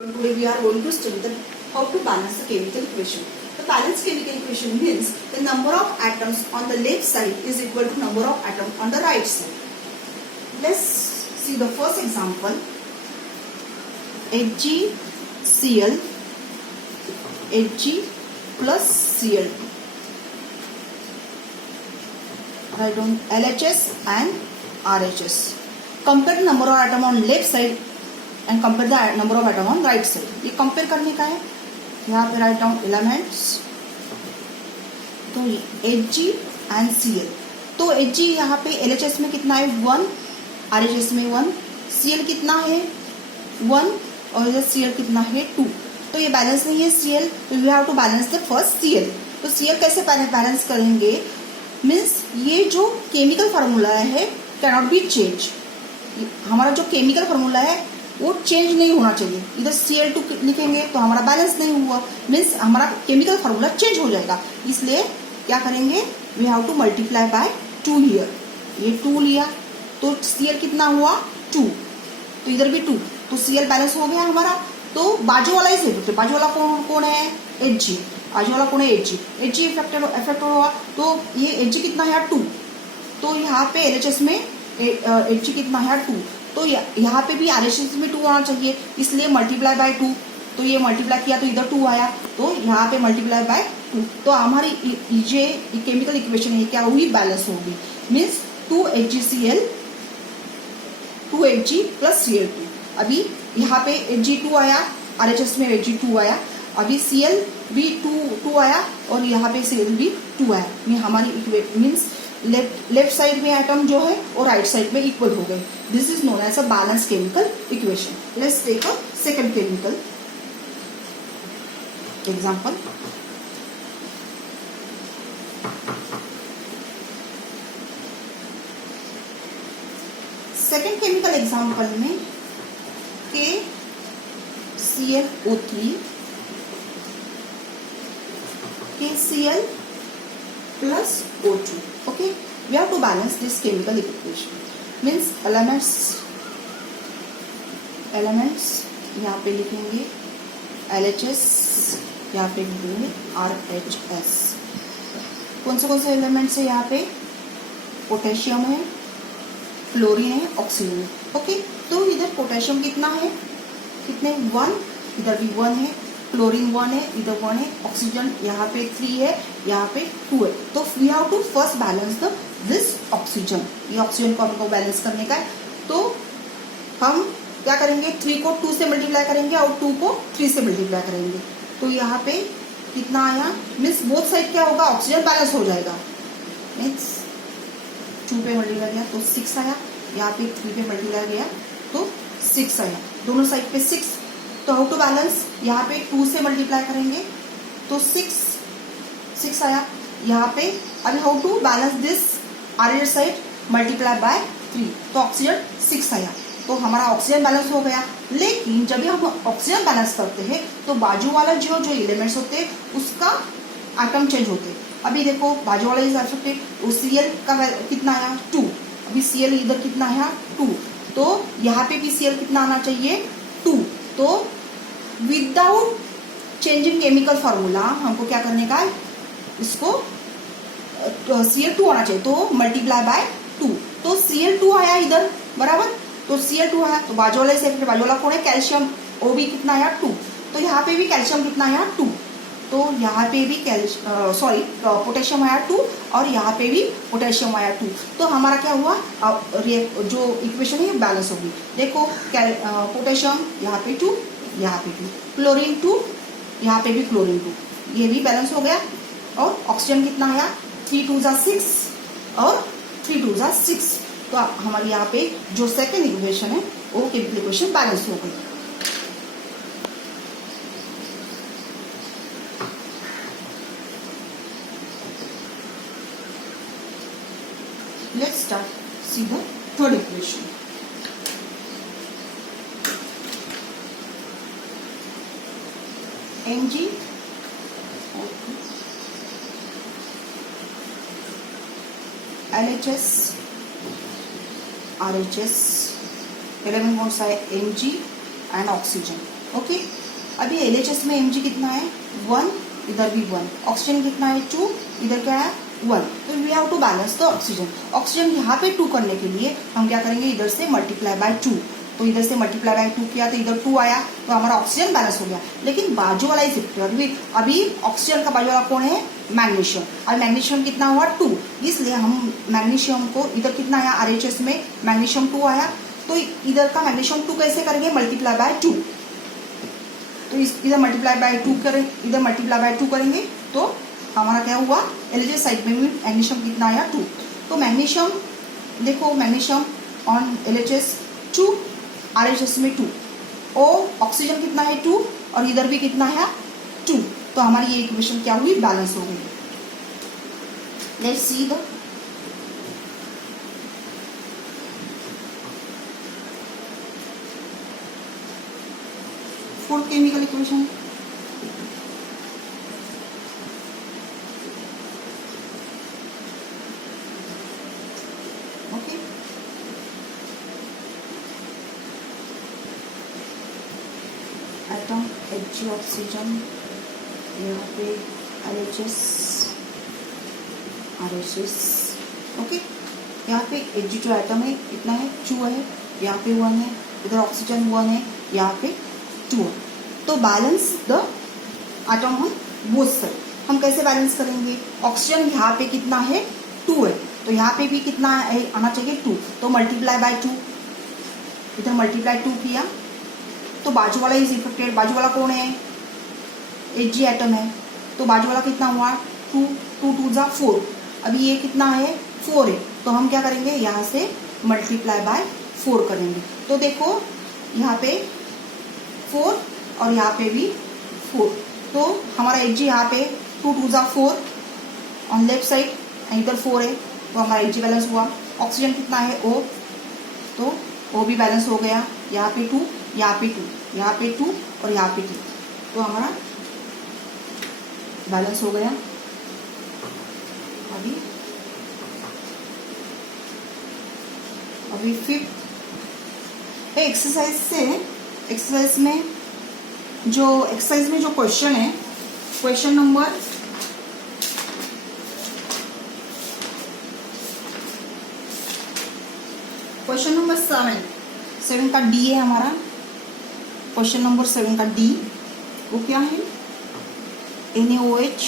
Today we are going to study how to balance the chemical equation. The balanced chemical equation means the number of atoms on the left side is equal to number of atoms on the right side. Let's see the first example. HgCl Hg plus Cl. Write down LHS and RHS. Compare the number of atoms on left side and compare the number of atom on right side. ये compare करने का है. यहाँ पे write down elements. तो Hg and Cl. तो Hg यहाँ पे LHS में कितना है 1, RHS में 1, Cl कितना है 1 और इधर Cl कितना है 2. तो ये बैलेंस नहीं है Cl, तो we have to balance the first Cl. तो Cl कैसे बैलेंस करेंगे? मीन्स ये जो केमिकल फार्मूला है कैनॉट बी चेंज. हमारा जो केमिकल फार्मूला है वो चेंज नहीं होना चाहिए. इधर Cl2 लिखेंगे तो हमारा बैलेंस नहीं हुआ, मीन्स हमारा केमिकल फार्मूला चेंज हो जाएगा. इसलिए क्या करेंगे? We have to multiply by 2 here. ये 2 लिया तो Cl कितना हुआ 2, तो इधर भी 2, तो Cl बैलेंस हो गया हमारा. तो बाजू वाला ही सेट, बाजू वाला कौन है Hg, बाजू वाला कौन है Hg इफेक्ट हुआ. तो ये Hg कितना है 2, तो यहाँ पे LHS में Hg कितना है 2, तो यहाँ पे भी RHS में 2 आना चाहिए, इसलिए मल्टीप्लाई बाय 2. तो ये मल्टीप्लाई किया तो इधर 2 आया, तो यहाँ पे मल्टीप्लाई बाय 2. तो हमारी ये केमिकल इक्वेशन है क्या हुई? बैलेंस होगी. Means 2HgCl 2Hg plus Cl2. अभी यहाँ पे Hg2 आया, RHS में Hg2 आया, अभी Cl भी 2 आया और यहाँ पे Cl भी 2 आया. हमारी मीन्स लेफ्ट साइड में एटम जो है और राइट साइड में इक्वल हो गए. This is known as a balance chemical equation. Let's take a second chemical example. Second chemical example में KClO3 KCl plus O2. Okay, we have to balance this chemical equation. Means elements यहाँ पे लिखेंगे LHS, यहाँ पे लिखेंगे RHS. कौन से elements है यहाँ पे? पोटेशियम है, फ्लोरीन है, ऑक्सीजन है. ओके, तो इधर पोटेशियम कितना है? कितने 1, इधर भी 1 है, क्लोरीन 1 है, इधर 1 है, ऑक्सीजन यहाँ पे 3 है, यहाँ पे 2 है. तो we have to first balance this oxygen. ये ऑक्सीजन को हमको बैलेंस करने का है. तो हम क्या करेंगे? 3 को 2 से मल्टीप्लाई करेंगे और 2 को 3 से मल्टीप्लाई करेंगे. तो यहाँ पे कितना आया? मीन्स बोथ साइड क्या होगा? ऑक्सीजन बैलेंस हो जाएगा. मीन्स 2 पे मल्टीप्लाई किया तो 6 आया, यहाँ पे 3 पे मल्टीप्लाई किया तो 6 आया, दोनों साइड पे 6. तो हाउ टू बैलेंस? यहाँ पे 2 से मल्टीप्लाई करेंगे तो 6 आया यहाँ पे. अभी how to balance this RHS side? Multiply by 3, तो ऑक्सीजन 6 आया, तो हमारा ऑक्सीजन बैलेंस हो गया. लेकिन जब हम ऑक्सीजन बैलेंस करते हैं तो बाजू वाला जो एलिमेंट्स होते हैं उसका आइटम चेंज होते हैं. अभी देखो बाजू वाला इज अफेक्टेड, तो Cl का कितना आया 2, अभी Cl इधर कितना आया 2, तो यहाँ पे भी Cl कितना आना चाहिए 2. तो विदाउट चेंजिंग केमिकल फार्मूला हमको क्या करने का है? इसको Cl2 आना चाहिए, तो मल्टीप्लाई बाय 2. तो Cl2 आया इधर बराबर, तो Cl2 आया, तो बाजू वाला कौन है? कैल्शियम, वो भी कितना आया 2. तो यहाँ पे भी कैल्शियम कितना आया 2, तो यहाँ पे भी पोटेशियम आया 2 और यहाँ पे भी पोटेशियम आया 2. तो हमारा क्या हुआ? जो इक्वेशन है बैलेंस होगी. देखो पोटेशियम यहाँ पे 2, यहाँ पे 2, क्लोरीन 2, यहाँ पे भी क्लोरीन 2, ये भी बैलेंस हो गया. और ऑक्सीजन कितना आया? 3 2 6 और 3 2 6. तो हमारे यहाँ पे जो सेकेंड इक्वेशन है वो केमिकल इक्वेशन बैलेंस हो गई. Let's start see the third equation. Mg LHS RHS, element कौन सा है? Mg and oxygen. ओके, अभी LHS में Mg कितना है 1, इधर भी 1, ऑक्सीजन कितना है 2, इधर क्या है 1, तो we have to balance the oxygen. Oxygen यहाँ पे 2 करने के लिए हम क्या करेंगे, इधर से मल्टीप्लाई बाय 2, तो इधर से मल्टीप्लाई बाय 2 किया तो इधर 2 आया, तो हमारा ऑक्सीजन बैलेंस हो गया। लेकिन बाजू वाला इज इफेक्टिव, अभी ऑक्सीजन का बाजू वाला कौन है, मैग्नीशियम, और मैग्नीशियम कितना हुआ 2, इसलिए हम मैग्नीशियम को इधर कितना आया RHS में मैग्नीशियम 2 आया, तो इधर का मैग्नीशियम 2 कैसे करेंगे, मल्टीप्लाई बाय 2, तो इधर मल्टीप्लाई बाय 2 करें, इधर मल्टीप्लाई बाय 2 करेंगे तो हमारा क्या हुआ, LHS साइड में भी मैग्नीशियम कितना आया 2, तो मैग्नीशियम देखो, मैग्नीशियम ऑन LHS 2, RHS में 2, और ऑक्सीजन कितना है 2, और इधर भी कितना है 2, तो हमारी ये इक्वेशन क्या हुई, बैलेंस हो गई। Let's see the fourth chemical equation. Okay, atom Hg oxygen, यहाँ पे LHS RHS, ओके, यहाँ पे Hg2 एटम है, कितना है 2 है, यहाँ पे 1 है, इधर ऑक्सीजन 1 है, यहाँ पे 2, तो balance the atom on both side. हम कैसे बैलेंस करेंगे, ऑक्सीजन यहाँ पे कितना है 2 है, तो यहाँ पे भी कितना आना चाहिए 2, तो मल्टीप्लाई बाय 2, इधर मल्टीप्लाई 2 किया तो बाजू वाला इज इफेक्टेड, बाजू वाला कौन है, Hg एटम है, तो बाजू वाला कितना हुआ 2, 2 2 जा 4, अभी ये कितना है 4 है, तो हम क्या करेंगे, यहाँ से मल्टीप्लाई बाय 4 करेंगे, तो देखो यहाँ पे 4 और यहाँ पे भी 4, तो हमारा Hg यहाँ पे 2 2 जा 4 ऑन लेफ्ट साइड, इधर 4 है, तो हमारा Hg बैलेंस हुआ। ऑक्सीजन कितना है O, तो O भी बैलेंस हो गया, यहाँ पे 2, यहाँ पे 2, यहाँ पे 2 और यहाँ पे 2, तो हमारा बैलेंस हो गया। अभी फिफ्थ एक्सरसाइज में जो क्वेश्चन है, क्वेश्चन नंबर 7 का डी है हमारा, क्वेश्चन नंबर 7 का डी, वो क्या है, NaOH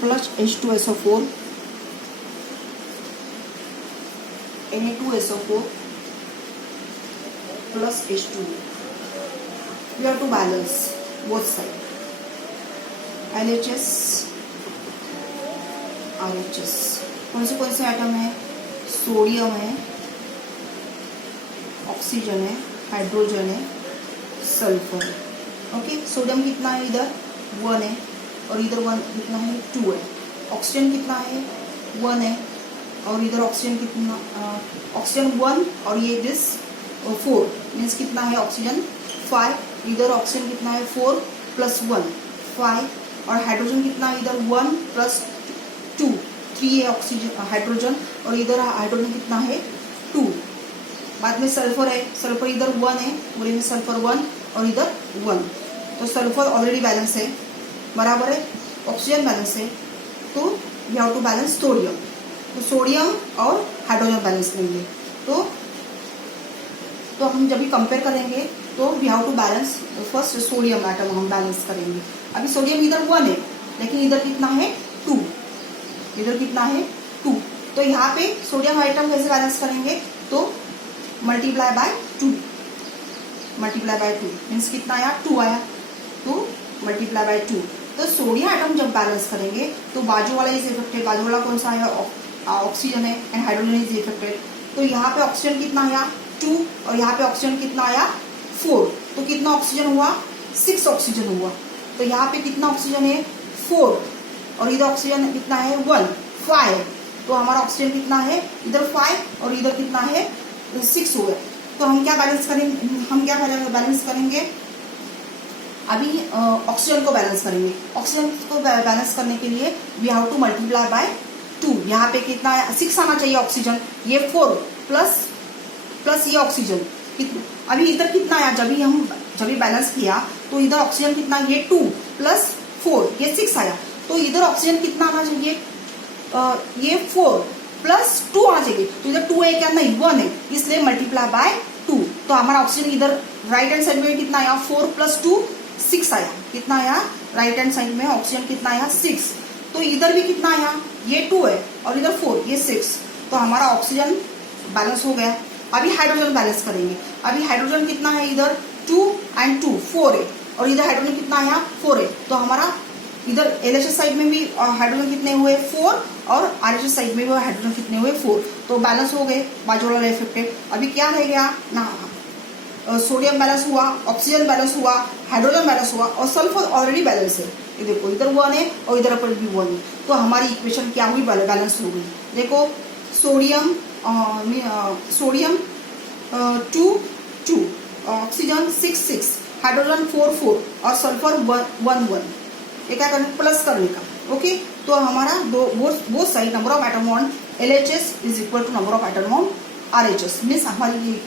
plus H2SO4 Na2SO4 plus H2. We have to balance both sides. LHS, RHS. कौन से आइटम है, सोडियम है, ऑक्सीजन है, हाइड्रोजन है, सल्फर है। ओके, सोडियम कितना है, इधर 1 है और इधर 1 कितना है 2 है। ऑक्सीजन कितना है 1 है और इधर ऑक्सीजन कितना, ऑक्सीजन 1 और ये दिस 4 मीन्स कितना है ऑक्सीजन 5, इधर ऑक्सीजन कितना है 4 + 1 5, और हाइड्रोजन कितना है इधर 1 + 2 3 है ऑक्सीजन हाइड्रोजन, और इधर हाइड्रोजन कितना है 2। बाद में सल्फर है, सल्फर इधर 1 है, पूरे में सल्फर 1 और इधर 1, तो सल्फर ऑलरेडी बैलेंस है, बराबर है, ऑक्सीजन बैलेंस है, तो we have to balance sodium, तो सोडियम और हाइड्रोजन बैलेंस लेंगे, तो हम जब भी कंपेयर करेंगे तो we have to balance first sodium atom हम बैलेंस करेंगे। अभी सोडियम इधर 1 है लेकिन इधर कितना है 2, इधर कितना है 2, तो यहाँ पे सोडियम आइटम कैसे बैलेंस करेंगे, तो मल्टीप्लाई बाय 2 मीन्स कितना आया 2 आया, तो मल्टीप्लाई बाय 2, तो सोडियम आइटम जब बैलेंस करेंगे तो बाजू वाला इज इफेक्टेड, बाजू वाला कौन सा है ऑक्सीजन है एंड हाइड्रोजन इज इफेक्टेड, तो यहाँ पे ऑक्सीजन कितना आया 2 और यहाँ पे ऑक्सीजन कितना आया 4, तो कितना ऑक्सीजन हुआ 6 ऑक्सीजन हुआ, तो यहाँ पे कितना ऑक्सीजन है 4 और इधर ऑक्सीजन कितना है 1 5, तो हमारा ऑक्सीजन कितना है इधर 5 और इधर कितना है 6 हुआ, तो हम क्या बैलेंस करेंगे, अभी ऑक्सीजन को बैलेंस करेंगे। ऑक्सीजन को बैलेंस करने के लिए we have to multiply by 2, यहाँ पे कितना है 6 आना चाहिए ऑक्सीजन, ये 4 प्लस ये ऑक्सीजन अभी इधर कितना आया, जब भी बैलेंस किया तो इधर ऑक्सीजन कितना, ये 2 + 4 ये 6 आया। तो इधर ऑक्सीजन कितना आना चाहिए, ये 4 + 2 आना चाहिए। तो इधर 2 है क्या, नहीं 1 है, इसलिए मल्टीप्लाई बाय 2। तो हमारा ऑक्सीजन इधर राइट हैंड साइड में कितना आया, 4 + 2 6 आया। कितना आया राइट हैंड साइड में ऑक्सीजन कितना आया, 6। तो इधर भी कितना आया, ये 2 है और इधर 4 ये 6। तो हमारा ऑक्सीजन बैलेंस हो गया। अभी हाइड्रोजन बैलेंस करेंगे। अभी हाइड्रोजन कितना है, इधर 2 और 2 4 है और इधर हाइड्रोजन कितना आया, 4 है। तो हमारा इधर एलएचएस साइड में भी हाइड्रोजन कितने हुए, 4 और आरएचएस साइड में भी हाइड्रोजन कितने हुए, 4। तो बैलेंस हो गए, बाजू वाला इफेक्टेड। अभी क्या रह गया ना, सोडियम बैलेंस हुआ, ऑक्सीजन बैलेंस हुआ, हाइड्रोजन बैलेंस हुआ और सल्फर ऑलरेडी बैलेंस है। ये देखो इधर 1 है और इधर पर भी 1 है। तो हमारी इक्वेशन क्या हुई, बैलेंस हो गई। देखो सोडियम 2 2, ऑक्सीजन 6 6, हाइड्रोजन 4 4 और सल्फर 1 1। ये क्या करना, प्लस करने का। ओके, तो हमारा both side number of atom on LHS is equal to number of atom on RHS। Means हमारी ये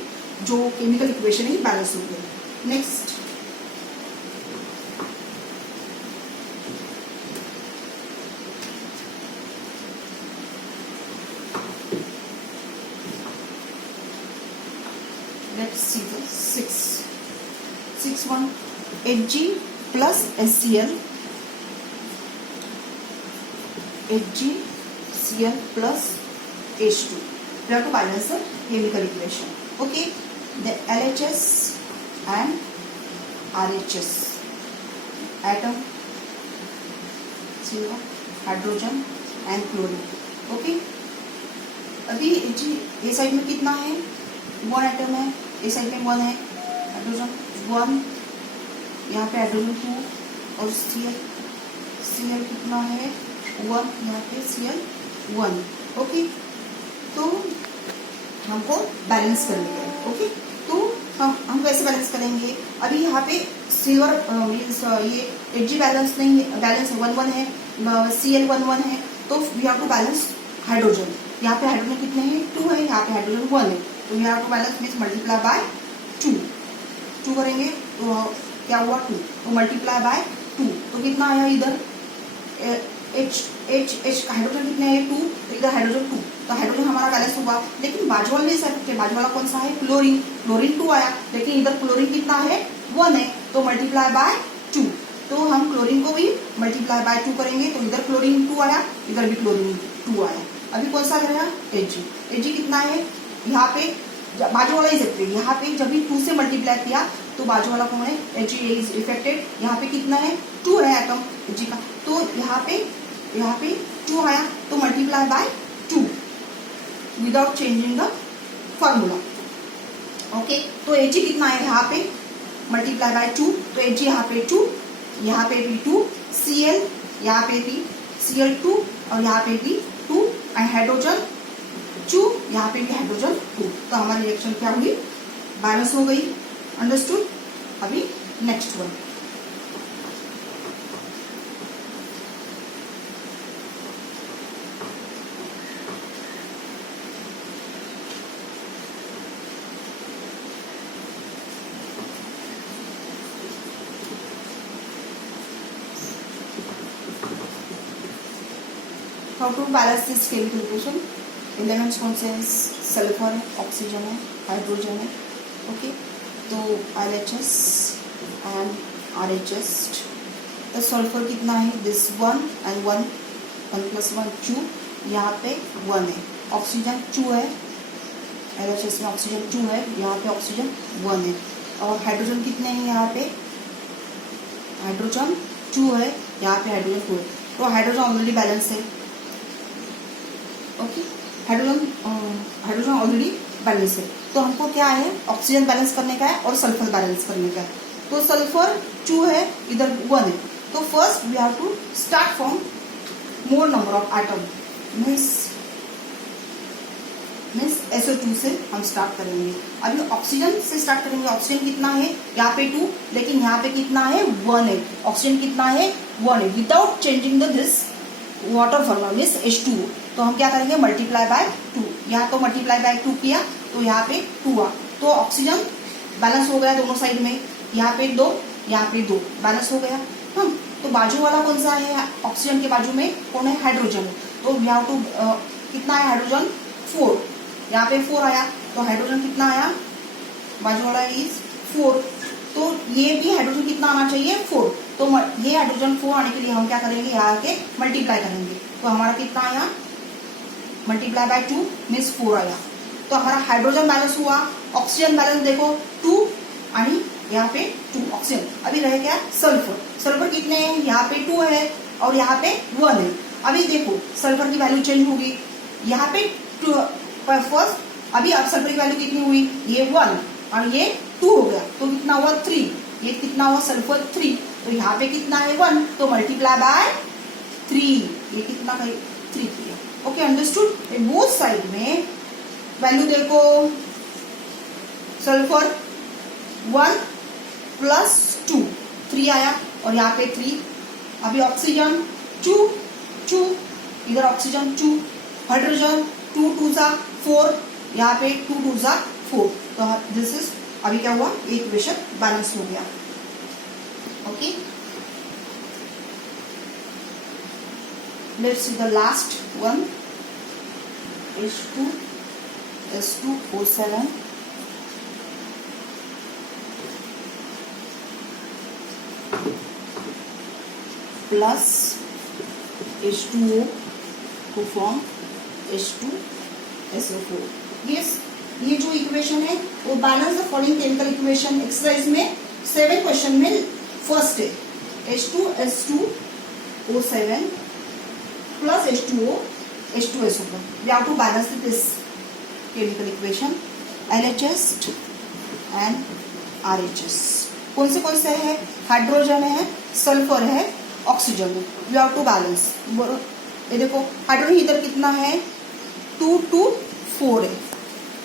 जो केमिकल इक्वेशन है बैलेंस हो गई। Next let's see the 6 1 Hg plus HCl, HgCl plus H2. We have to balance the chemical equation. Okay, the LHS and RHS atom, CO, hydrogen and chlorine. Okay, अभी ये side में कितना है, 1 atom है, इस side में 1 है, hydrogen 1, यहाँ पे हाइड्रोजन 2 और Cl कितना है 1, यहाँ पे Cl 1। ओके, तो हमको बैलेंस करने का। ओके, तो हम कैसे बैलेंस करेंगे, अभी यहाँ पे सिल्वर मीन्स ये Hg बैलेंस नहीं है, बैलेंस 1 1 है, Cl 1 1 है। तो we have to balance hydrogen. यहाँ पे हाइड्रोजन कितने हैं, 2 है, यहाँ पे हाइड्रोजन 1 है। तो we have to balance means multiply by 2 करेंगे तो क्या हुआ 2, तो मल्टीप्लाई बाय 2 तो कितना आया, इधर H हाइड्रोजन कितने हैं 2, तो इधर हाइड्रोजन 2। तो हाइड्रोजन हमारा बैलेंस हुआ। लेकिन बाजू वाला भी इफेक्ट है, बाजू वाला कौन सा है, क्लोरीन 2 आया। लेकिन इधर क्लोरीन कितना है 1 है, तो मल्टीप्लाई बाय 2। तो हम क्लोरीन को भी मल्टीप्लाई बाय 2 करेंगे, तो इधर क्लोरीन 2 आया, इधर भी क्लोरीन 2 आया। अभी कौन सा रहेगा, Hg कितना है, यहाँ पे बाजू वाला इज इफेक्टेड। यहाँ पे जब भी 2 से मल्टीप्लाई किया तो बाजू वाला कौन है, Hg इज इफेक्टेड। यहाँ पे कितना है 2 है एटम Hg का, तो यहाँ पे 2 आया, तो multiply by 2 without changing the formula. Okay, तो Hg कितना है, यहाँ पे मल्टीप्लाई बाय 2, तो Hg यहाँ पे 2, यहाँ पे भी 2, Cl यहाँ पे भी Cl2 और यहाँ पे भी 2 एंड हाइड्रोजन 2, यहाँ पे भी हाइड्रोजन 2। तो हमारी रिएक्शन क्या हुई, बैलेंस हो गई। अंडरस्टूड। अभी next one, how to balance this chemical equation. Elements कौन से हैं, सल्फर है, ऑक्सीजन है, हाइड्रोजन है। ओके, तो LHS एंड RHS। तो सल्फर कितना है, दिस 1 एंड 1 + 1 2, यहाँ पे 1 है। ऑक्सीजन 2 है, LHS में ऑक्सीजन 2 है, यहाँ पे ऑक्सीजन 1 है। और हाइड्रोजन कितने हैं, यहाँ पे हाइड्रोजन 2 है, यहाँ पे हाइड्रोजन 2 है। तो हाइड्रोजन ऑलरेडी बैलेंस है। ओके, हाइड्रोजन ऑलरेडी बैलेंस है। तो हमको क्या है, ऑक्सीजन बैलेंस करने का है और सल्फर बैलेंस करने का है। तो सल्फर 2 है, इधर 1 है। तो first we have to start from more number of atom, means SO2 से हम स्टार्ट करेंगे। अभी ऑक्सीजन से स्टार्ट करेंगे। ऑक्सीजन कितना है, यहाँ पे 2, लेकिन यहाँ पे कितना है 1 है। ऑक्सीजन कितना है 1 है, without changing the this water formula means H2O। तो हम क्या करेंगे, मल्टीप्लाई बाय 2। यहाँ तो मल्टीप्लाई बाय 2 किया तो यहाँ पे 2 आ, तो ऑक्सीजन बैलेंस हो गया दोनों साइड में, यहाँ पे 2 यहाँ पे 2 बैलेंस हो गया। हम तो बाजू वाला कौन सा है, ऑक्सीजन के बाजू में कौन है, हाइड्रोजन। तो यहाँ टू कितना है हाइड्रोजन 4, यहाँ पे 4 आया, तो हाइड्रोजन कितना आया, बाजू वाला इज 4, तो ये भी हाइड्रोजन कितना आना चाहिए 4। तो ये हाइड्रोजन 4 आने के लिए हम क्या करेंगे, यहाँ के मल्टीप्लाई करेंगे, तो हमारा कितना आया, मल्टीप्लाई बाय 2 मीन्स 4 आया। तो हमारा हाइड्रोजन बैलेंस हुआ। ऑक्सीजन बैलेंस देखो 2 आणि यहाँ पे 2 ऑक्सीजन। अभी रह गया सल्फर। सल्फर कितने हैं, यहाँ पे 2 है और यहाँ पे 1 है। अभी देखो सल्फर की वैल्यू चेंज होगी, यहाँ पे 2 फर्स्ट, अभी अब सल्फर की वैल्यू कितनी हुई, ये 1 और ये 2 हो गया, तो कितना हुआ 3, ये कितना हुआ सल्फर 3, तो यहाँ पे कितना है 1, तो मल्टीप्लाई बाय 3, ये कितना है 3 किया। Okay understood. बोथ साइड में वैल्यू देखो, सल्फर 1 प्लस 2 3 आया और यहाँ पे 3। अभी ऑक्सीजन 2 2, इधर ऑक्सीजन 2, हाइड्रोजन 2 2 जा 4, यहाँ पे 2 2 जा 4, तो दिस इज अभी क्या हुआ, इक्वेशन बैलेंस हो गया। Okay let's see the last one, H2SO7 plus H2O को फॉर्म H2SO4। ये जो इक्वेशन है वो balance the following chemical equation exercise में 7 क्वेश्चन में फर्स्ट है H2S2O7 plus H2O H2SO4. We have to balance this chemical equation LHS and RHS. कौन से है, हाइड्रोजन है, सल्फर है, ऑक्सीजन है। We have to balance. ये देखो हाइड्रोजन इधर कितना है 2 2 4 है,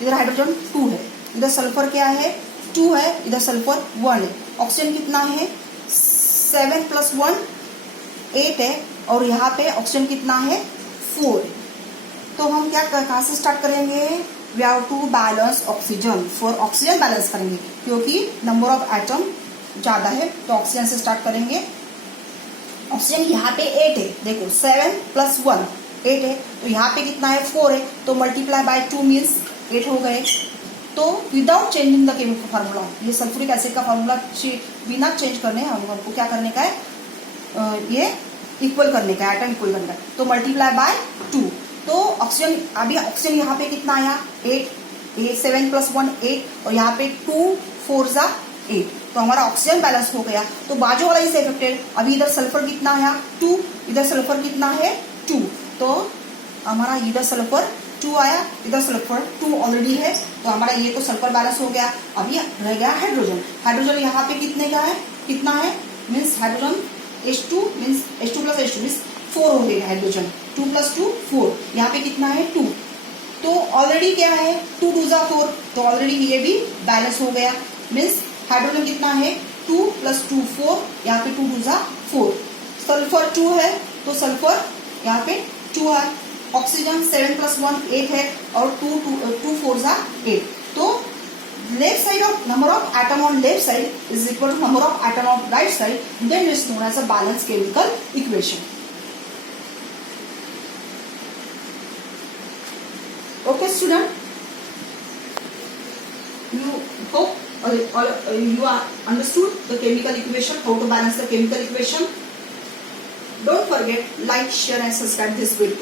इधर हाइड्रोजन 2 है, इधर सल्फर क्या है 2 है, इधर सल्फर 1 है। ऑक्सीजन कितना है 7 + 1 8 है और यहाँ पे ऑक्सीजन कितना है 4 है। तो हम क्या कहाँ से स्टार्ट करेंगे, we have to balance oxygen. For oxygen balance करेंगे क्योंकि नंबर ऑफ एटम ज़्यादा है, तो ऑक्सीजन से स्टार्ट करेंगे। ऑक्सीजन यहाँ पे 8 है, देखो 7 + 1 8 है, तो यहाँ पे कितना है 4 है, तो मल्टीप्लाई बाय 2 मीन्स 8 हो गए। तो without changing the chemical formula, ये सल्फ्यूरिक एसिड का फार्मूला बिना चेंज करने हमको क्या करने का है, ये इक्वल करने का, एटम इक्वल करने का, तो मल्टीप्लाई बाय 2। तो ऑक्सीजन, अभी ऑक्सीजन यहाँ पे कितना आया 8, 7 + 1 8 और यहाँ पे 2 4 जा 8, तो हमारा ऑक्सीजन बैलेंस हो गया। तो बाजू वाला इसे इफेक्टेड। अभी इधर सल्फर कितना आया 2, इधर सल्फर कितना है 2, तो हमारा इधर सल्फर 2 आया, इधर सल्फर 2 ऑलरेडी है, तो हमारा ये तो सल्फर बैलेंस हो गया। अभी रह गया हाइड्रोजन। हाइड्रोजन यहाँ पे कितने का है, कितना है means hydrogen H2 means H2 + H2 means 4 हो गया हाइड्रोजन, 2 + 2 4, यहाँ पे कितना है 2, तो ऑलरेडी क्या है 2 2 जा 4, तो ऑलरेडी ये भी बैलेंस हो गया। मीन्स हाइड्रोजन कितना है 2 + 2 4, यहाँ पे 2 2 जा 4। सल्फर 2 है, तो सल्फर यहाँ पे 2 है। ऑक्सीजन 7 + 1 8 है और 2 4 जा 8, तो left side of number of atom on left side is equal to number of atom on right side, then it's known as a balanced chemical equation. Okay student, you hope you are understood the chemical equation, how to balance the chemical equation. Don't forget like, share and subscribe this video.